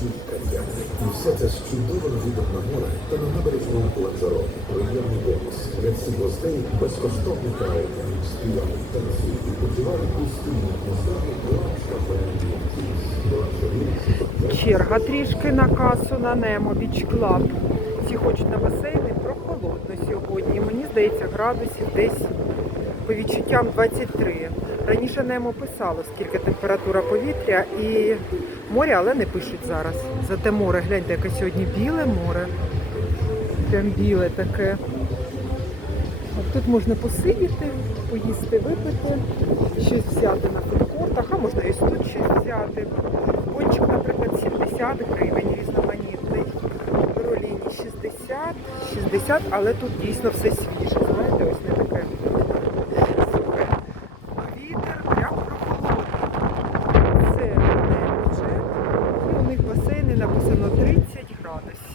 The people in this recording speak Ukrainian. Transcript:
І все це з чудовим видом на море та на набережному Ланзароте. Приємний бонус. Для гостей безкоштовний караоке. Співають, танцюють, відпочивають у спільній атмосфері Ланж Кафе Вінкіс. Черга трішки на касу на Немо Біч Клаб. Всі хочуть на басейни прохолодно сьогодні. Мені здається, градусів десь по відчуттям 23. Раніше Немо писало, скільки температура повітря і море, але не пишуть зараз. Зате море, гляньте, яке сьогодні біле море. Прям біле таке. От тут можна посидіти, поїсти, випити, щось взяти на фудкортах, а можна і тут щось взяти. Пончик, наприклад, 70 гривень різноманітний. Роліні 60, 60, але тут дійсно все свіже. Знаєте, ось не таке. сухе. Вітер прям прохолодний. Це не вже. Написано 30 градусів.